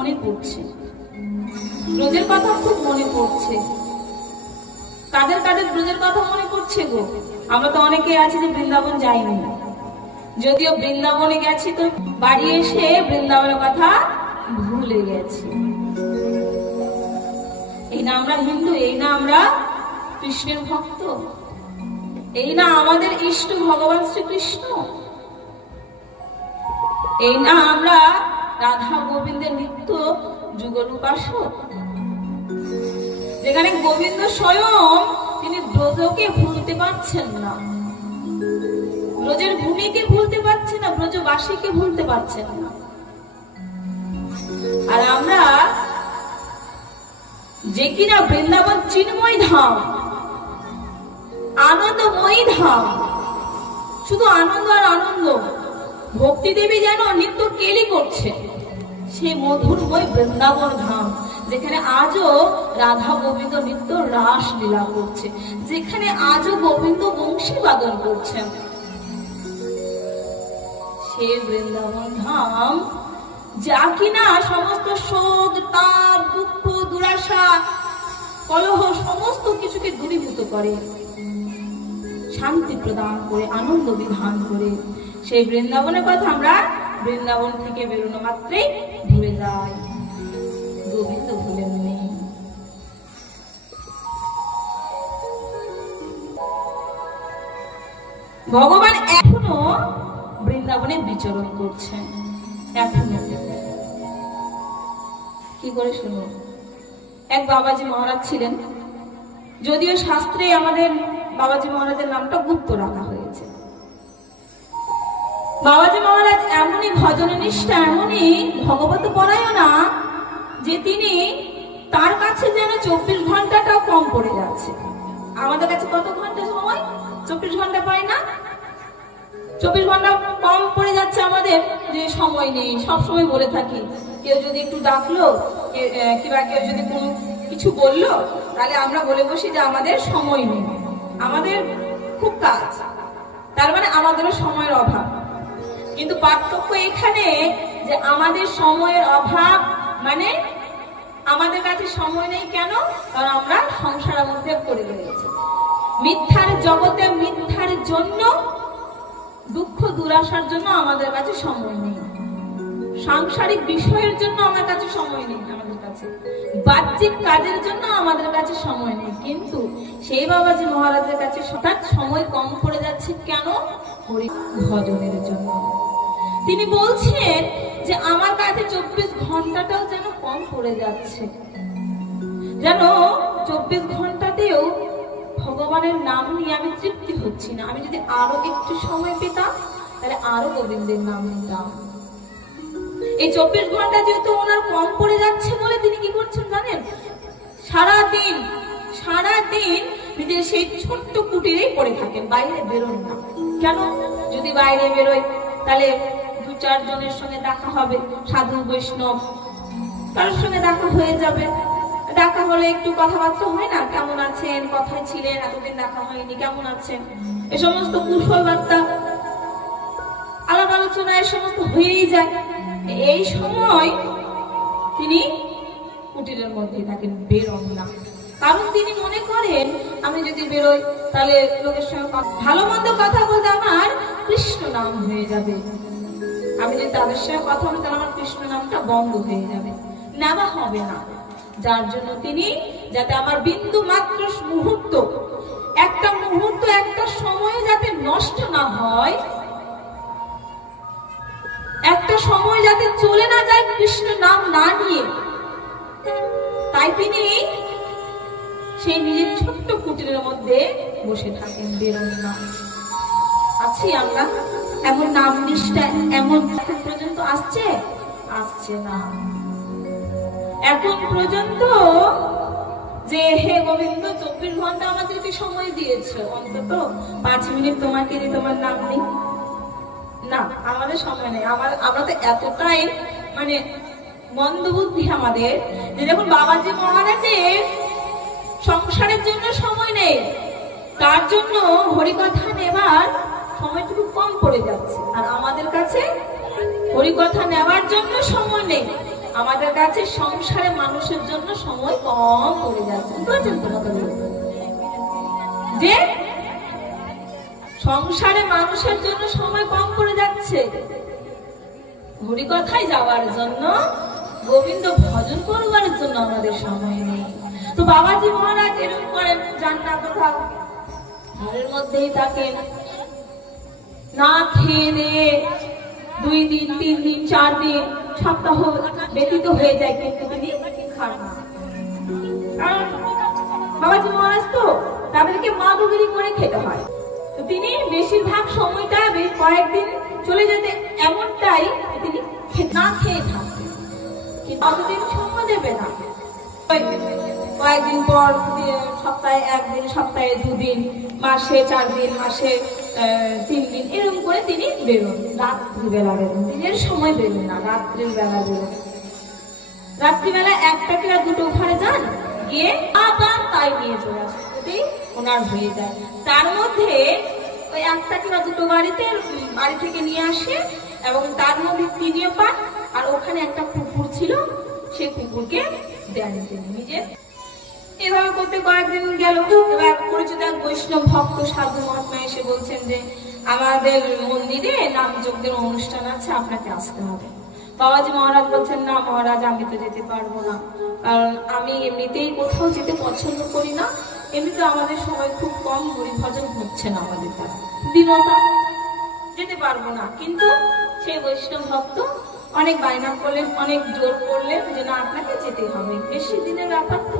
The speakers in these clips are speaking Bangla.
মনে পড়ছে। ব্রজের কথা খুব মনে পড়ছে। কাদের কাদের ব্রজের কথা মনে পড়ছে গো? আমরা তো অনেকে আছি যে বৃন্দাবন যাইনি। যদিও বৃন্দাবনে গেছি তো বাড়ি এসে বৃন্দাবনের কথা ভুলে গেছি। এই না আমরা হিন্দু, এই না আমরা কৃষ্ণের ভক্ত। এই না আমাদের ইষ্ট ভগবান শ্রীকৃষ্ণ। এই না আমরা রাধা গোবিন্দের নিত্য যুগল উপাসক যেখানে গোবিন্দ স্বয়ং তিনি ব্রজকে ভুলতে পারছেন না। ব্রজের ভূমিকে ভুলতে পারছে না, ব্রজবাসীকে ভুলতে পারছেন না। আর আমরা যে কিনা বৃন্দাবন চিন্ময় ধাম, আনন্দময়ী ধাম, শুধু আনন্দ আর আনন্দ, ভক্তি দেবী যেন নিত্য কেলি করছে সেই মধুরময় বৃন্দাবন ধাম, যেখানে আজও রাধা গোবিন্দ নিত্য রাস লীলা করছে, যেখানে আজও গোবিন্দ বংশী বাদন করছেন। সে বৃন্দাবন ধাম, যা কিনা সমস্ত শোক, তাপ, দুঃখ, দুরাশা, কলহ, সমস্ত কিছুকে দূরীভূত করে, শান্তি প্রদান করে, আনন্দ বিধান করে। সেই বৃন্দাবনের কথা আমরা বৃন্দাবন থেকে বেরোনো মাত্রই ভুলে গোবিন্দ ভুলেন নেই ভগবান এখনও বৃন্দাবনে বিচরণ করছেন। এখনও। কি করে শুনুন এক বাবাজি মহারাজ ছিলেন। যদিও শাস্ত্রে আমাদের বাবাজি মহারাজের নামটা গুপ্ত রাখা হয়েছে। বাবাজি মহারাজ, এমনই ভজন নিষ্ঠা এমনই ভগবত পরায়ণা যে তিনি তার কাছে যেন চব্বিশ ঘন্টাটাও কম পড়ে যাচ্ছে। আমাদের কাছে কত ঘণ্টা সময়? চব্বিশ ঘণ্টা পাই না? চব্বিশ ঘণ্টা কম পড়ে যাচ্ছে আমাদের? যে সময় নেই, সব সময় বলে থাকি। কেউ যদি একটু ডাকলো কিংবা কেউ যদি কোনো কিছু বলল, তাহলে আমরা বলে বসি যে আমাদের সময় নেই। আমাদের খুব কাজ। তার মানে আমাদেরও সময়ের অভাব। কিন্তু পার্থক্য এখানে যে আমাদের সময়ের অভাব মানে আমাদের কাছে সময় নেই কেন? কারণ আমরা সংসারের মধ্যে পড়ে রয়েছি। মিথ্যার জগতে মিথ্যার জন্য, দুঃখ দুরাশার জন্য আমাদের কাছে সময় নেই। সাংসারিক বিষয়ের জন্য আমার কাছে সময় নেই আমাদের কাছে। বাহ্যিক কাজের জন্য আমাদের কাছে সময় নেই। কিন্তু সেই বাবাজি মহারাজের কাছে হঠাৎ সময় কম পড়ে যাচ্ছে কেন? ভজনের জন্য। তিনি বলছেন যে আমার কাছে চব্বিশ ঘন্টাটাও যেন কম পড়ে যাচ্ছে। যেন চব্বিশ ঘন্টাতেও ভগবানের নাম নিয়ে আমি তৃপ্তি হচ্ছি না। আমি যদি আরও একটু সময় পেতাম, তাহলে আরও গোবিন্দের নাম নিতাম। এই চব্বিশ ঘণ্টা যেহেতু ওনার কম পড়ে যাচ্ছে বলে তিনি কি করছেন জানেন? সারা দিন সারা দিন নিজের সেই ছোট্ট কুটিরেই পড়ে থাকেন, বাইরে বেরোন না। কেন? যদি বাইরে বেরোয় তাহলে চারজনের সঙ্গে দেখা হবে, সাধু, বৈষ্ণব। কারোর সঙ্গে দেখা হয়ে যাবে। দেখা হলে একটু কথাবার্তা হয় না? কেমন আছেন? কথায় ছিলেন? এতদিন দেখা হয়নি, কেমন আছেন? এ সমস্ত কুশল বার্তা আলাপ আলোচনা এ সমস্ত হয়েই যায়। এই সময় তিনি কুটিরের মধ্যে থাকেন বেরোন না কারণ তিনি মনে করেন, আমি যদি বেরোই, তাহলে লোকের সঙ্গে ভালো মন্দ কথা বলতে আমার কৃষ্ণ নাম হয়ে যাবে। আমি যদি তাদের সঙ্গে কথা বলি, তাহলে আমার কৃষ্ণ নামটা বন্ধ হয়ে যাবে। নেওয়া হবে না। যার জন্য তিনি, যাতে আমার বিন্দু মাত্র মুহূর্ত, একটা মুহূর্ত, একটা সময় যাতে নষ্ট না হয়, একটা সময় যাতে চলে না যায় কৃষ্ণ নাম না নিয়ে, তাই তিনি সেই নিজের ছোট্ট কুটিরের মধ্যে বসে থাকেন, বেরোন না। আছি আমরা। এমন নাম নিষ্ঠা, এমন এখন পর্যন্ত আসছে? আসছে না। এখন পর্যন্ত যে হে গোবিন্দ, চব্বিশ ঘণ্টা আমাদেরকে সময় দিয়েছে। অন্তত পাঁচ মিনিট তোমাকে দিয়ে তোমার নাম নেই। না, আমাদের সময় নেই। আমার, আমরা তো এতটাই মানে মন্দ বুদ্ধি আমাদের যে দেখুন বাবাজি মহারাজের সংসারের জন্য সময় নেই। তার জন্য হরিকথা নেবার সময়টুকু কম পড়ে যাচ্ছে। আর আমাদের কাছে হরিকথা নেওয়ার জন্য সময় নেই। আমাদের কাছে সংসারে মানুষের জন্য সময় কম পড়ে যাচ্ছে। বুঝতে পারছেন তো যে সংসারে মানুষের জন্য সময় কম পড়ে যাচ্ছে। হরিকথায় যাওয়ার জন্য, গোবিন্দ ভজন করবার জন্য আমাদের সময় নেই। তো বাবাজি মহারাজ এরকম করেন, যান না কোথাও। ঘরের মধ্যেই থাকেন। না খেয়ে দিয়ে দুই দিন, তিন দিন, চার দিন সপ্তাহ ব্যতীত হয়ে যায় কিন্তু তিনি বাবাজি মহারাজ তো তাদেরকে মাদুগিরি করে খেতে হয়। তো তিনি বেশিরভাগ সময়টা বেশ কয়েকদিন চলে যেতে এমনটাই তিনি না খেয়ে থাকতেন কতদিন সময় দেবে না। কয়েকদিন পর, সপ্তাহে একদিন সপ্তাহে দুদিন, মাসে চার দিন, মাসে তিন দিন, এরকম করে তিনি বেরোন, রাত্রিবেলা বেরোন। দিনের সময় বেরোন না, রাত্রির বেলা বেরোন। রাত্রিবেলা একটা কিনা দুটো ঘরে যান, গিয়ে আবার তাই নিয়ে চলে যদি ওনার হয়ে যায়। তার মধ্যে ওই একটা কিনা দুটো বাড়িতে বাড়ি থেকে নিয়ে আসে, এবং তার মধ্যে তিনিও পান, আর ওখানে একটা কুকুর ছিল সেই কুকুরকে দেন তিনি। নিজে এভাবে করতে কয়েকদিন গেল। এবার পরিচিত এক বৈষ্ণব ভক্ত সাধু মহাত্মা এসে বলছেন যে, আমাদের মন্দিরে নাম যজ্ঞের অনুষ্ঠান আছে, আপনাকে আসতে হবে। বাবাজি মহারাজ বলছেন, না মহারাজ, আমি তো যেতে পারব না। কারণ আমি এমনিতেই কোথাও যেতে পছন্দ করি না। এমনিতে আমাদের সময় খুব কম হরি ভজন হচ্ছে না আমাদের দ্বারা। যেতে পারব না। কিন্তু সেই বৈষ্ণব ভক্ত অনেক বায়না করলেন, অনেক জোর করলেন যে, না, আপনাকে যেতে হবে। বেশি দিনের ব্যাপার তো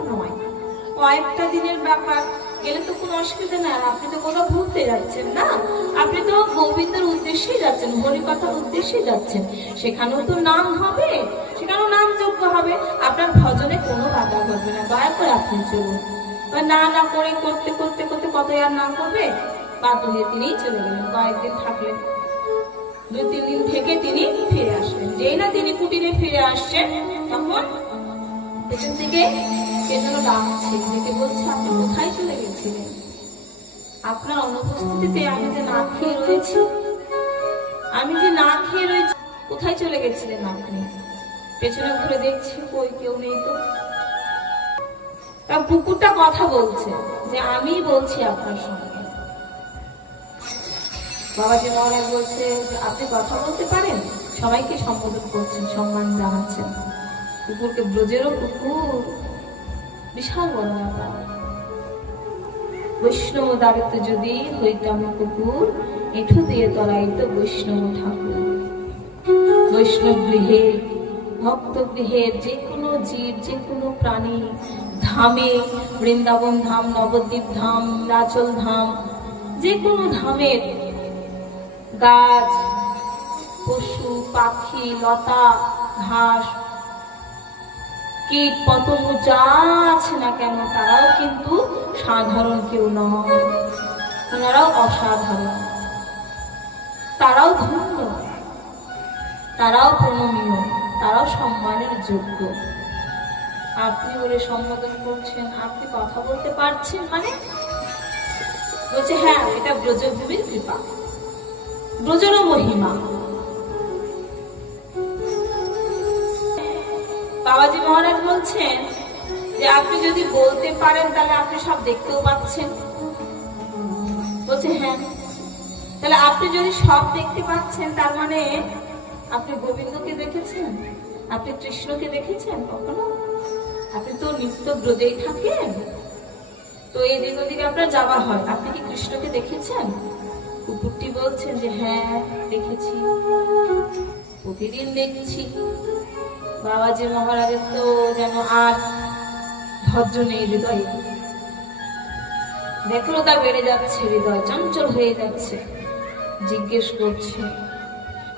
কয়েকটা দিনের ব্যাপার, গেলে তো কোনো অসুবিধা নাই। আপনি তো কোথাও ঘুরতে যাচ্ছেন না। আপনি তো গোবিন্দের উদ্দেশ্যেই যাচ্ছেন হরিকথার উদ্দেশ্যেই যাচ্ছেন। সেখানেও তো নাম হবে, সেখানেও নাম যোগ্য হবে। আপনার ভজনে কোনো বাধা করবে না। দয়া করে আপনি চলুন। না না করে করতে করতে করতে কত আর না করবে? বাধ্য তিনিই চলে গেলেন। কয়েকদিন থাকলেন। দুই, তিন দিন থেকে তিনি ফিরে আসলেন। যেই না তিনি কুটিরে ফিরে আসছেন, তখন পেছন থেকে কে যেন ডেকে বলছে, আপনি কোথায় চলে গেছিলেন? আপনার অনুপস্থিতিতে আমি যে না খেয়ে রয়েছি, আমি যে না খেয়ে রয়েছি, কোথায় চলে গেছিলেন আপনি? পেছনে ঘুরে দেখছি, কই, কেউ নেই তো। কুকুরটা কথা বলছে, যে আমি বলছি আপনার সঙ্গে। বাবাজি মহারাজ বলছে, যে আপনি কথা বলতে পারেন? সবাইকে সম্বোধন করছেন, সম্মান জানাচ্ছেন। কুকুরকে ব্রজেরও কুকুর বিশাল বড় ব্যাপার বৈষ্ণব দারিদ্র যদি হইতাম কুকুর, এঠু দিয়ে তরাইত বৈষ্ণব ঠাকুর। বৈষ্ণব গৃহে, ভক্ত গৃহের যে কোনো জীব যে কোনো প্রাণী, ধামে, বৃন্দাবন ধাম, নবদ্বীপ ধাম রাচল ধাম যে কোনো ধামের গাছ, পশু, পাখি, লতা, ঘাস কীট পতঙ্গ যা আছে না কেন, তারাও কিন্তু সাধারণ কেউ নয়। ওনারাও অসাধারণ। তারাও ধন্য। তারাও প্রণমীয়। তারাও সম্মানের যোগ্য। আপনি ওরে সম্বোধন করছেন, আপনি কথা বলতে পারছেন মানে? বলছে হ্যাঁ এটা ব্রজভূমির কৃপা। ব্রজর মহিমা বাবাজি মহারাজ বলছেন যে আপনি যদি বলতে পারেন, তাহলে আপনি সব দেখতেও পাচ্ছেন। বলছে হ্যাঁ। তাহলে আপনি যদি সব দেখতে পাচ্ছেন, তার মানে আপনি গোবিন্দকে দেখেছেন? আপনি কৃষ্ণকে দেখেছেন কখনো? আপনি তো নিত্য ব্রজেই থাকেন। তো এই এদিক ওদিকে আপনার যাওয়া হয়। আপনি কি কৃষ্ণকে দেখেছেন? কুকুরটি বলছেন যে হ্যাঁ দেখেছি। প্রতিদিন দেখছি। বাবাজি মহারাজের তো যেন আর ধৈর্য নেই হৃদয়ে। ব্যাকুলতা বেড়ে যাচ্ছে হৃদয়, চঞ্চল হয়ে যাচ্ছে। জিজ্ঞেস করছে,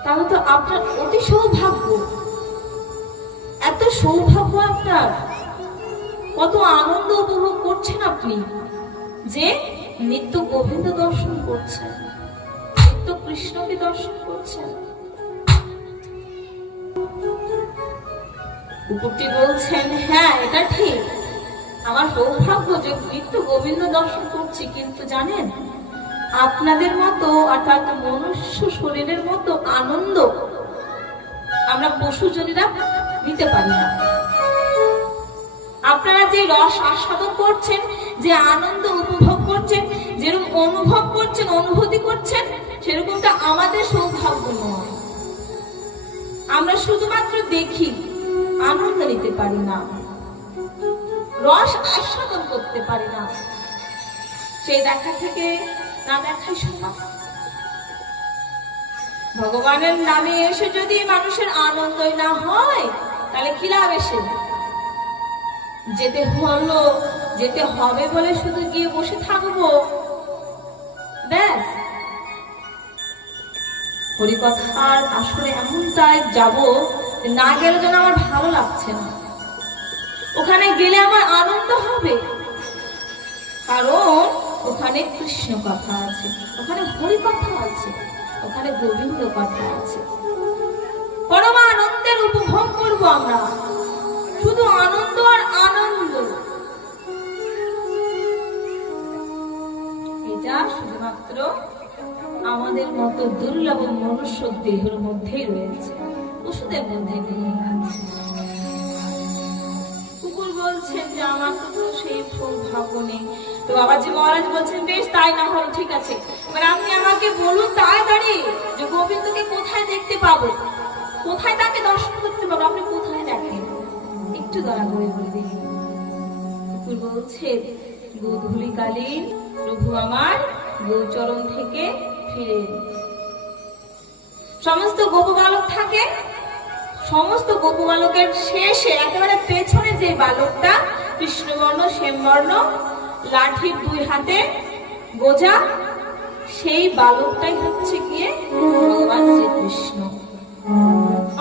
তাহলে তো আপনার অতি সৌভাগ্য। এত সৌভাগ্য আপনার। কত আনন্দ উপভোগ করছেন আপনি যে নিত্য গোবিন্দ দর্শন করছেন, নিত্য কৃষ্ণকে দর্শন করছেন। কুকুরটি বলছেন হ্যাঁ এটা ঠিক। আমার সৌভাগ্য যে নিত্য গোবিন্দ দর্শন করছি, কিন্তু জানেন, আপনাদের মতো, অর্থাৎ মনুষ্য শরীরের মতো আনন্দ আমরা পশুজনীরা নিতে পারি না। আপনারা যে রস আস্বাদন করছেন, যে আনন্দ উপভোগ করছেন, যেরকম অনুভব করছেন, অনুভূতি করছেন, সেরকমটা আমাদের সৌভাগ্য নয়। আমরা শুধুমাত্র দেখি। আনন্দ নিতে পারি না। রস আস্বাদন করতে পারি না। সেই দেখা থেকে না দেখাই সমান ভগবানের নামে এসে যদি মানুষের আনন্দই না হয়, তাহলে কি লাভ এসে? যেতে হলো, যেতে হবে বলে শুধু গিয়ে বসে থাকব। ব্যাস। হরিকথার আসলে এমনটাই যাব না গেলে যেন আমার ভালো লাগছে না। ওখানে গেলে আমার আনন্দ হবে। কারণ ওখানে কৃষ্ণ কথা আছে, ওখানে হরি কথা আছে, ওখানে গোবিন্দ কথা আছে। পরমানন্দের উপভোগ করব আমরা। শুধু আনন্দ আর আনন্দ। এটা শুধুমাত্র আমাদের মতো দুর্লভ মনুষ্য দেহের মধ্যেই রয়েছে। ওষুধের মধ্যে কুকুর বলছেন যে আমার তো সেই সৌভাগ্য নেই। তো বাবাজি মহারাজ বলছেন, বেশ, তাই না হলো ঠিক আছে। এবার আপনি আমাকে বলুন তাড়াতাড়ি যে গোবিন্দকে কোথায় দেখতে পাবো? কোথায় তাকে দর্শন করতে পাবো? আপনি কোথায় দেখেন? একটু দয়া করে বলে দিন কুকুর বলছে গোধূলিকালীন প্রভু আমার গোচরণ থেকে ফিরে সমস্ত গোপ বালক থাকে সমস্ত গোপু বালকের শেষে একেবারে পেছনে যে বালকটা, কৃষ্ণবর্ণ, শ্যামবর্ণ, লাঠির দুই হাতে গোজা সেই বালকটাই হচ্ছে গিয়ে ভগবান শ্রীকৃষ্ণ।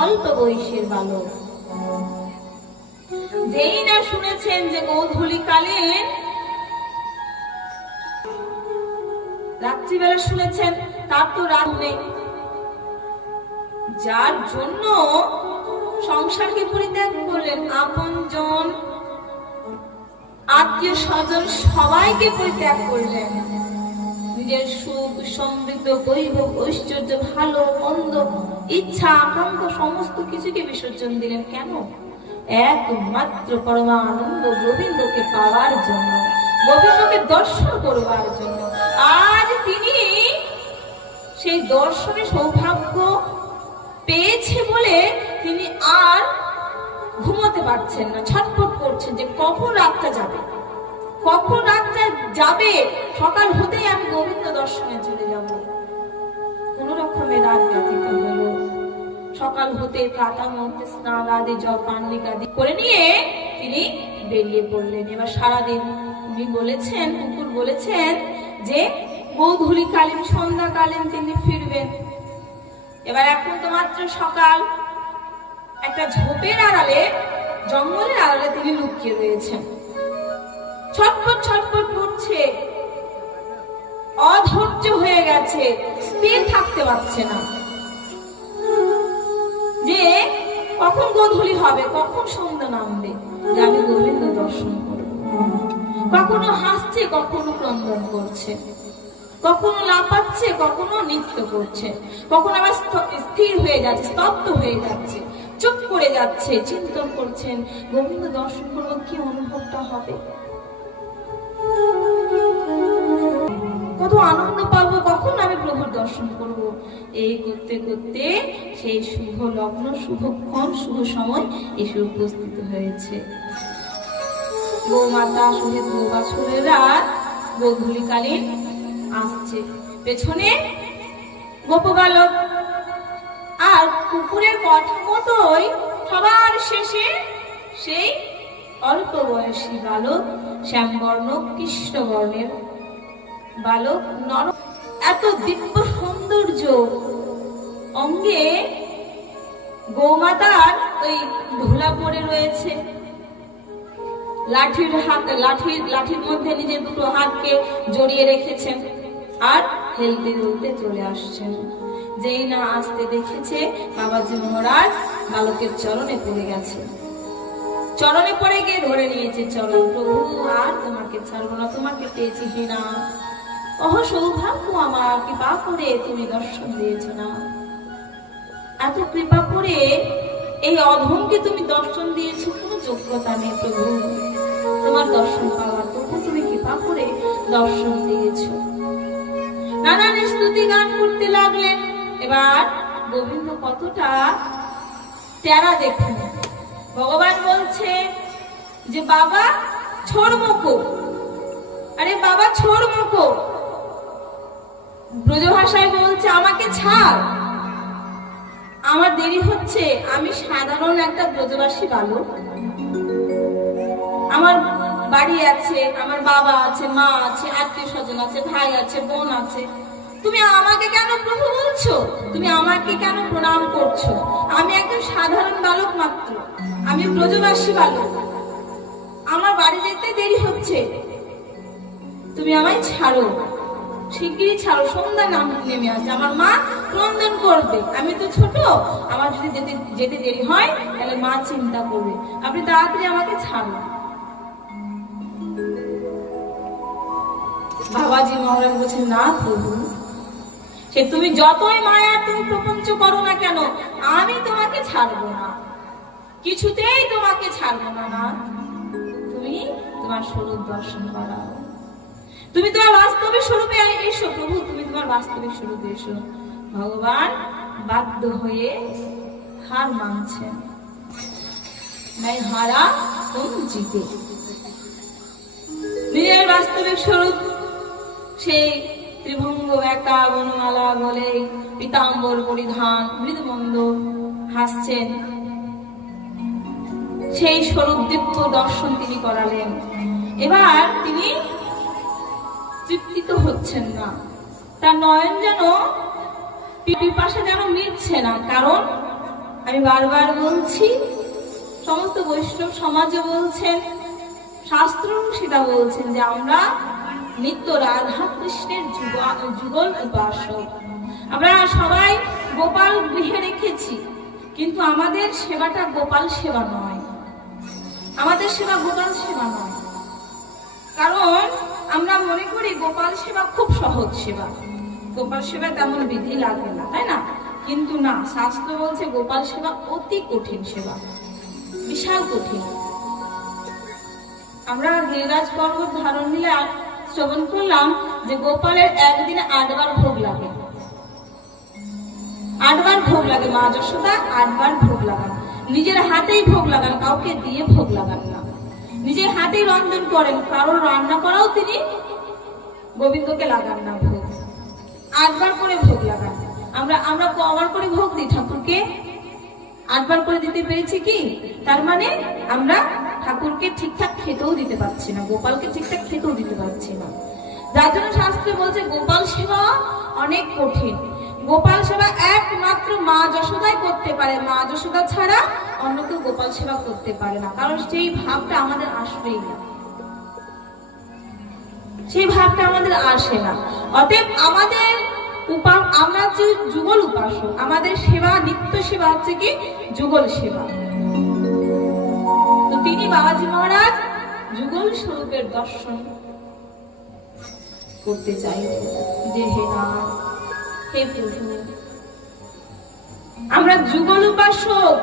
অল্প বয়সের বালক। যেই না শুনেছেন যে গৌধূলিকালে রাত্রিবেলা শুনেছেন, তার তো রাত নেই। যার জন্য সংসারকে পরিত্যাগ করলেন আপন জন। আত্মীয় স্বজন সবাইকে পরিত্যাগ করলেন। নিজের সুখ, সমৃদ্ধ, বৈভব, ঐশ্বর্য, ভালো, মন্দ, ইচ্ছা, আকাঙ্ক্ষা সমস্ত কিছুকে বিসর্জন দিলেন কেন? একমাত্র পরমানন্দ গোবিন্দকে পাওয়ার জন্য, গোবিন্দকে দর্শন করবার জন্য। আজ তিনি সেই দর্শনে সৌভাগ্য পেয়েছে বলে তিনি আর ঘুমোতে পারছেন না, ছটফট করছেন যে কখন রাতটা যাবে। কখন রাতটা যাবে? সকাল হতেই আমি গোবিন্দ দর্শনে চলে যাব। কোন রকমের রাত ব্যতীত হলো। সকাল হতে কাটা মধ্যে স্নান আদি, জল পান্নিক করে নিয়ে তিনি বেরিয়ে পড়লেন। এবার সারাদিন উনি বলেছেন, কুকুর বলেছেন যে গৌধূলিকালীন সন্ধ্যাকালীন তিনি ফিরবেন। এবার এখন তো মাত্র সকাল। একটা ঝোপের আড়ালে, জঙ্গলের আড়ালে তিনি লুকিয়ে রয়েছেন। ছটফট ছটফট করছে। অধৈর্য হয়ে গেছে, স্থির থাকতে পারছে না। যে কখন গোধূলি হবে, কখন সন্ধ্যা নামবে যে আমি গোবিন্দ দর্শন করব। কখনো হাসছে, কখনো ক্রন্দন করছে। কখনো লাপাচ্ছে কখনো নৃত্য করছে। কখনো আবার স্থ- স্থির হয়ে যাচ্ছে, স্তব্ধ হয়ে যাচ্ছে। চুপ করে যাচ্ছে চিন্তন করছেন, গোবিন্দ দর্শন করব কি অনুভবটা হবে? কত আনন্দ পাবো, কখন আমি প্রভুর দর্শন করব? এই করতে করতে সেই শুভ লগ্ন শুভক্ষণ শুভ সময় এসে উপস্থিত হয়েছে। গোমাতা সহিত বাছুরেরা গোধূলিকালীন আসছে। পেছনে গোপবালক আর কুকুরের কথা মতোই সবার শেষে সেই অল্প বয়সী বালক শ্যামবর্ণ, কৃষ্ণবর্ণের বালক নর। এত দিব্য সৌন্দর্য অঙ্গে গৌমাতার ওই ধুলা পড়ে রয়েছে। লাঠির হাত, লাঠির লাঠির মধ্যে নিজের দুটো হাতকে জড়িয়ে রেখেছেন আর হেলতে দুলতে চলে আসছেন। যেই না আসতে দেখেছে, বাবাজি মহারাজ বালকের চরণে পড়ে গেছে। চরণে পড়ে গিয়ে ধরে নিয়েছে, চরণ প্রভু, আর তোমাকে ছাড়বো না, তোমাকে পেয়েছি না অহ সৌভাগ্য আমার, কৃপা করে তুমি দর্শন দিয়েছ না। এত কৃপা করে এই অধমকে তুমি দর্শন দিয়েছ, কোনো যোগ্যতা নেই প্রভু। তোমার দর্শন পাওয়ার তবু তুমি কৃপা করে দর্শন দিয়েছ। নানান স্তুতি গান করতে লাগলেন এবার গোবিন্দ কতটা টেরা দেখুন ভগবান বলছে যে, বাবা, ছোড় মুখো আরে বাবা, ছোড় মুখো ব্রজ ভাষায় বলছে, আমাকে ছাড়। আমার দেরি হচ্ছে। আমি সাধারণ একটা ব্রজবাসী বালক। আমার বাড়ি আছে, আমার বাবা আছে, মা আছে আত্মীয় স্বজন আছে, ভাই আছে, বোন আছে। তুমি আমাকে কেন প্রভু বলছো? তুমি আমাকে কেন প্রণাম করছ? আমি একজন সাধারণ বালক মাত্র। আমি ব্রজবাসী বালক। আমার বাড়ি যেতে দেরি হচ্ছে। তুমি আমায় ছাড়ো। শিগগিরই ছাড়ো। সন্ধ্যা নাম নেমে আসছে আমার মা ক্রন্দন করবে। আমি তো ছোট। আমার যদি যেতে যেতে দেরি হয়, তাহলে মা চিন্তা করবে। আপনি তাড়াতাড়ি আমাকে ছাড়ো বাবাজি মহারাজ বলছেন, না প্রভু সে তুমি যতই মায়া তুমি প্রপঞ্চ করো না কেন, আমি তোমাকে ছাড়বো না। কিছুতেই তোমাকে ছাড়বো না না তুমি তোমার স্বরূপ দর্শন করাও। তুমি তোমার বাস্তবিক স্বরূপে এসো, প্রভু। তুমি তোমার বাস্তবিক স্বরূপে এসো। ভগবান বাধ্য হয়ে হার মানছেন। নাই হারা তুম জিতে। নিজের বাস্তবিক স্বরূপ সেই ত্রিভঙ্গ একা বনমালা বলে পিতাম্বর পরিধান মৃদুমন্দ হাসছেন। সেই স্বরূপ দীপ্ত দর্শন তিনি করালেন। এবার তিনি তৃপ্তিত হচ্ছেন না। তার নয়ন যেন পিপাসা যেন মিটছে না। কারণ আমি বারবার বলছি, সমস্ত বৈষ্ণব সমাজে বলছেন শাস্ত্র সেটা বলছেন যে আমরা নিত্য রাধা কৃষ্ণের যুগল উপাসক। আমরা সবাই গোপাল গৃহে রেখেছি, কিন্তু আমাদের সেবাটা গোপাল সেবা নয়। আমাদের সেবা গোপাল সেবা নয়। কারণ আমরা মনে করি গোপাল সেবা খুব সহজ সেবা। গোপাল সেবা তেমন বিধি লাগে না, তাই না? কিন্তু না, শাস্ত্র বলছে গোপাল সেবা অতি কঠিন সেবা, বিশাল কঠিন। আমরা গিরিরাজ পর্বত ধারণ নিলে শ্রবণ করলাম যে গোপালের একদিনে আটবার ভোগ লাগে। আটবার ভোগ লাগে, মা যশোদা, আটবার ভোগ লাগান। নিজের হাতেই ভোগ লাগান, কাউকে দিয়ে ভোগ লাগান না। নিজের হাতেই রন্ধন করেন, কারোর রান্না করাও তিনি গোবিন্দকে লাগান না ভোগ। আটবার করে ভোগ লাগান। আমরা আমরা কবার করে ভোগ দিই ঠাকুরকে। আটবার করে দিতে পেরেছি কি? তার মানে আমরা ঠাকুরকে ঠিকঠাক খেতেও দিতে পারছি না, গোপালকে ঠিকঠাক খেতেও দিতে পারছি না। যার জন্য শাস্ত্রে বলছে, গোপাল সেবা অনেক কঠিন। গোপাল সেবা একমাত্র মা যশোদাই করতে পারে। মা যশোদা ছাড়া অন্য কেউ গোপাল সেবা করতে পারে না। কারণ সেই ভাবটা আমাদের আসবেই না। সেই ভাবটা আমাদের আসে না। অতএব আমাদের উপা আমরা যে যুগল উপাসক। আমাদের সেবা, নিত্য সেবা হচ্ছে কি? যুগল সেবা। তিনি বাবাজি মহারাজ যুগল স্বরূপের দর্শন করতে চাইলেন যে হে না হে প্রভু, আমরা যুগল উপাসক,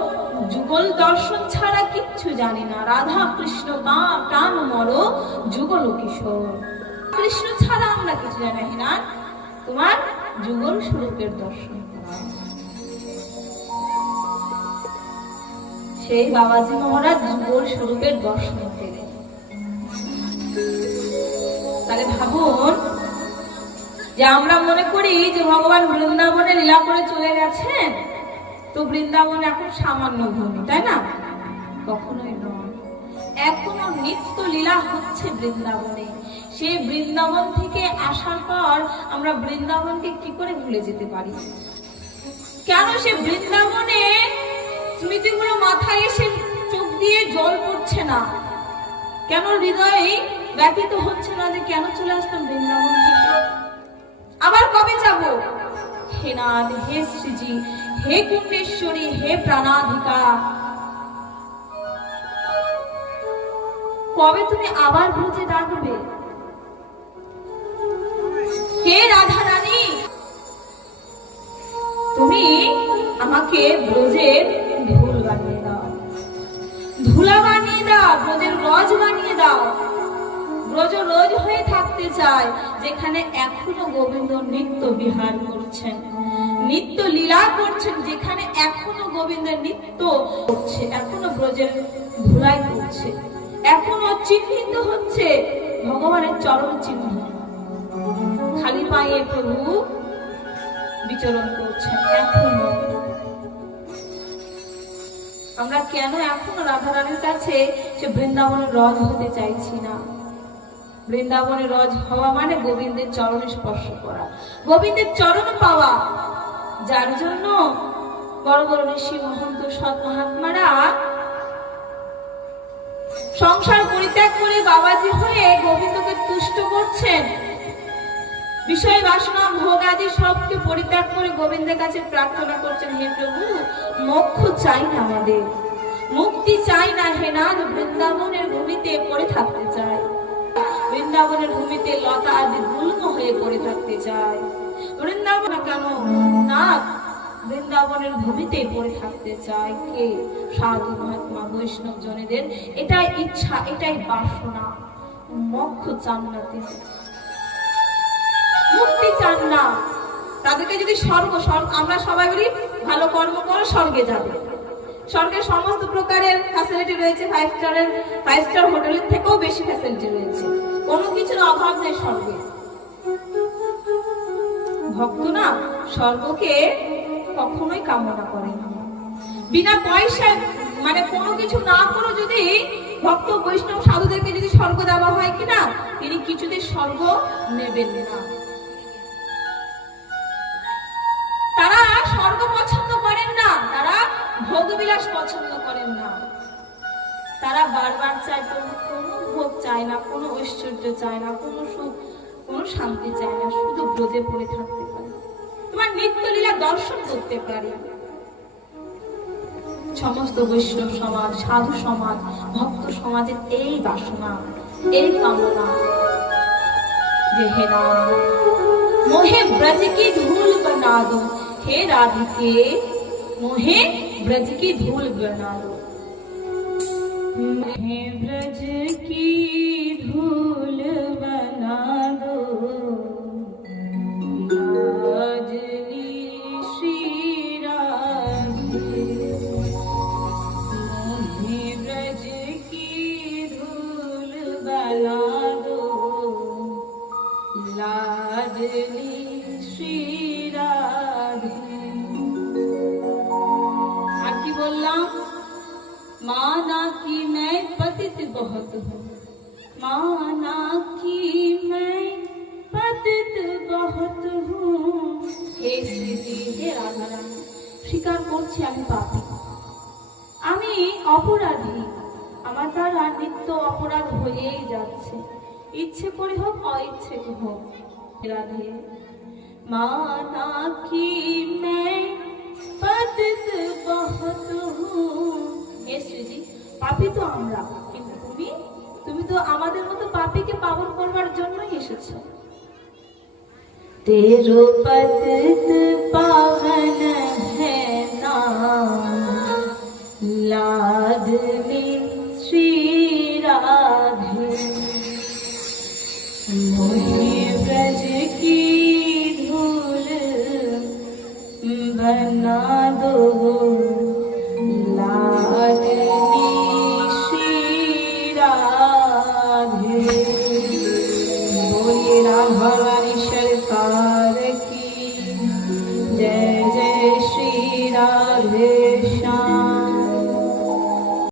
যুগল দর্শন ছাড়া কিচ্ছু জানি না। রাধা কৃষ্ণ, মা, প্রাণ, মর, যুগল কিশোর। কৃষ্ণ ছাড়া আমরা কিছু জানি না। তোমার যুগল স্বরূপের দর্শন। সেই বাবাজি মহারাজ যুগল স্বরূপের দর্শন পেলেন। তাহলে ভাবুন, যে আমরা মনে করি যে ভগবান বৃন্দাবনে লীলা করে চলে গেছেন, তো বৃন্দাবন এখন সামান্য ভূমি, তাই না? কখনোই নয়। এখনও নিত্য লীলা হচ্ছে বৃন্দাবনে। সেই বৃন্দাবন থেকে আসার পর আমরা বৃন্দাবনকে কি করে ভুলে যেতে পারি? কেন সে বৃন্দাবনে স্মৃতিগুলো মাথায় এসে চোখ দিয়ে জল পড়ছে না। কেন হৃদয়ে ব্যতীত হচ্ছে না যে কেন চলে আসলাম বৃন্দাবন আবার কবে যাব? হে নাথ, হে শ্রীজি, হে কুণ্ডেশ্বরী, হে প্রাণাধিকা। কবে তুমি আবার ব্রজে ডাকবে? হে রাধা রানী তুমি আমাকে ব্রজের বানিয়ে দাও। রোজ রোজ হয়ে থাকতে চায়, যেখানে এখনও গোবিন্দ নিত্য বিহার করছেন। নিত্য লীলা করছেন, যেখানে এখনও গোবিন্দের নিত্য করছে, এখনও ব্রজের ধুলাই করছে, এখনও চিহ্নিত হচ্ছে ভগবানের চরণ চিহ্ন। খালি পায়ে প্রভু বিচরণ করছেন এখনও। আমরা কেন এখনও রাধারানীর কাছে সে বৃন্দাবনের রজ হতে চাইছি না? বৃন্দাবনের রজ হওয়া মানে গোবিন্দের চরণে স্পর্শ করা। গোবিন্দের চরণ পাওয়া। যার জন্য বড় বড় ঋষি, মহন্ত, সৎ মহাত্মারা সংসার পরিত্যাগ করে বাবাজি হয়ে গোবিন্দকে তুষ্ট করছেন। বিষয় বাসনা আদি সবকে পরিত্যাগ করে গোবিন্দের কাছে প্রার্থনা করছেন, হে প্রভু, মোক্ষ চাই না আমাদের। মুক্তি চাই না হে না বৃন্দাবনের ভূমিতে পড়ে থাকতে চাই। বৃন্দাবনের ভূমিতে লতা আদি গুল্ম হয়ে পড়ে থাকতে চায় বৃন্দাবন কেন না বৃন্দাবনের ভূমিতে পড়ে থাকতে চায় কে? সাধু, মহাত্মা, বৈষ্ণব জনেদের। এটাই ইচ্ছা, এটাই বাসনা। মোক্ষ চান না তিনি। মুক্তি চান না। তাদেরকে যদি স্বর্গ স্বর্গ, আমরা সবাই বলি, ভালো কর্ম করো, স্বর্গে যাবে। স্বর্গের সমস্ত প্রকারের ফ্যাসিলিটি রয়েছে ফাইভ স্টারের ফাইভ স্টার হোটেলের থেকেও বেশি ফ্যাসিলিটি রয়েছে। কোনো কিছুর অভাব নেই স্বর্গে। ভক্ত না স্বর্গকে কখনোই কামনা করে না। বিনা পয়সায় মানে কোনো কিছু না করে যদি ভক্ত বৈষ্ণব সাধুদেরকে যদি স্বর্গ দেওয়া হয় কিনা, তিনি কিছুতে স্বর্গ নেবেন না। তারা স্বর্গ পছন্দ করেন না, তারা ভোগবিলাস পছন্দ করেন না। তারা বারবার চায় প্রভু কোনো ভোগ চায় না, কোনো ঐশ্বর্য চায় না, কোনো সুখ, কোনো শান্তি চায় না, শুধু ব্রজে পড়ে থাকতে পারে। তোমার নিত্যলীলা দর্শন করতে পারে। সমস্ত বৈষ্ণব সমাজ, সাধু সমাজ, ভক্ত সমাজের এই বাসনা, এই কামনা যে হে নাম মোহে ব্রজ কি ধুল বনা দো हे राधिके मोहे ब्रज की धूल बना लो। मोहे ब्रज की পাপি তো আমরা, কিন্তু তুমি তুমি তো আমাদের মতো পাপিকে পাবন করবার জন্যই এসেছ। তেরো পদ লাদনি শ্রী রাধে। ব্রজ কি ধুল বনা দো